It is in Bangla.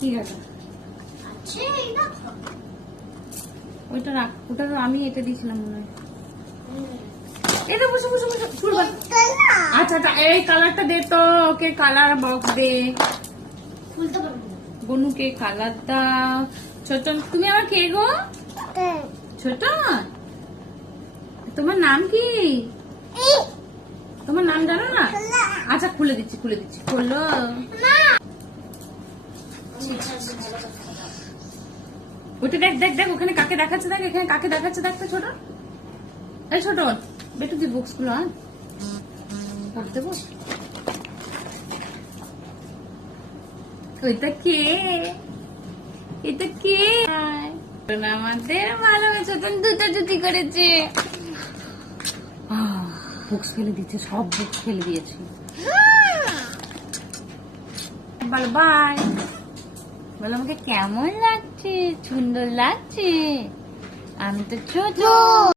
কি আছে ওইটা রাখ, ওটা তো আমি এটা দিয়েছিলাম মনে হয়। এটা বসে বসে বসে ফুল। আচ্ছা আচ্ছা, এই কালারটা দে তো, ওকে কালার বক্স দে। বনুকে কালার দাও। ছোট, তুমি আমার কে গো? ছোট, তোমার নাম কি? তোমার নাম জানো না? আচ্ছা খুলে দিচ্ছি, খুলে দিচ্ছি, খোলো। ওইটা দেখ দেখ দেখ, ওখানে কাকে দেখাচ্ছে দেখ, এখানে কাকে দেখাচ্ছে দেখ তো ছোট। এই ছোট, বেটু দি বক্স গুলো দেবো। ওইটা কে? এটা কে? আমাদের ভালো ছোটন দুটো জুতি করেছে। বুকস ফেলে দিচ্ছে, সব বুকস ফেলে দিয়েছে। বলো বাই, বলো আমাকে কেমন লাগছে? সুন্দর লাগছে? আমি তো ছোট।